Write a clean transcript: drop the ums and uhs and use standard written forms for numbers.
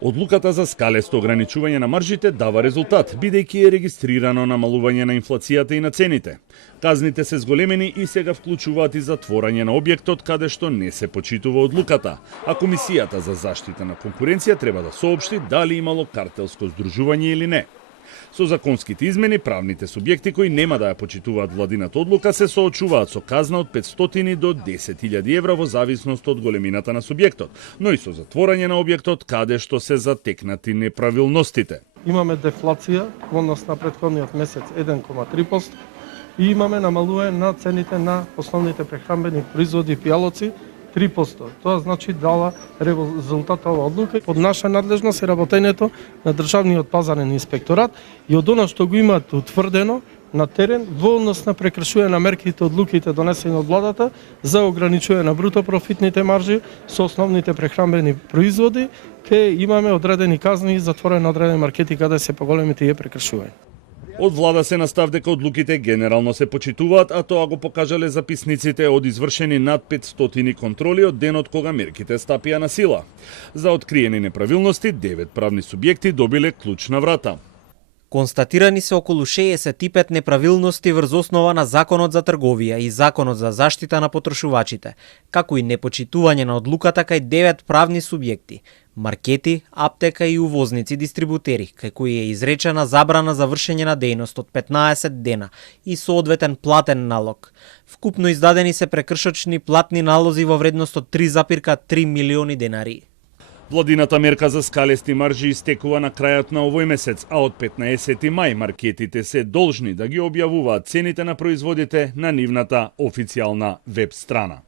Одлуката за скалесто ограничување на маржите дава резултат, бидејќи е регистрирано намалување на инфлацијата и на цените. Казните се зголемени и сега вклучуваат и затворање на објектот каде што не се почитува одлуката, а Комисијата за заштита на конкуренција треба да соопшти дали имало картелско здружување или не. Со законските измени, правните субјекти кои нема да ја почитуваат владината одлука се соочуваат со казна од 500 до 10.000 евра во зависност од големината на субјектот, но и со затворање на објектот каде што се затекнати неправилностите. Имаме дефлација во однос на претходниот месец 1,3% и имаме намалување на цените на основните прехранбени производи и пијалоци 3%. Тоа значи дала резултат ова одлука. Под наша надлежност е работењето на Државниот пазарен инспекторат и од она што го имаат утврдено на терен во однос на прекршување на мерките одлуките донесени од владата за ограничување на бруто профитните маржи со основните прехранбени производи, ке имаме одредени казни и затворени одредени маркети каде се поголемите и прекршувања. Од влада се настав дека одлуките генерално се почитуваат, а тоа го покажале записниците од извршени над 500 контроли од денот кога мерките стапија на сила. За откриени неправилности, 9 правни субјекти добиле клуч на врата. Констатирани се околу 65 неправилности врз основа на Законот за трговија и Законот за заштита на потрошувачите, како и непочитување на одлуката кај 9 правни субјекти, маркети, аптека и увозници дистрибутери, кај кои е изречена забрана за вршење на дејност од 15 дена и соодветен платен налог. Вкупно издадени се прекршочни платни налози во вредност од 3,3 милиони денари. Владината мерка за скалести маржи истекува на крајот на овој месец, а од 15 мај маркетите се должни да ги објавуваат цените на производите на нивната официјална веб страна.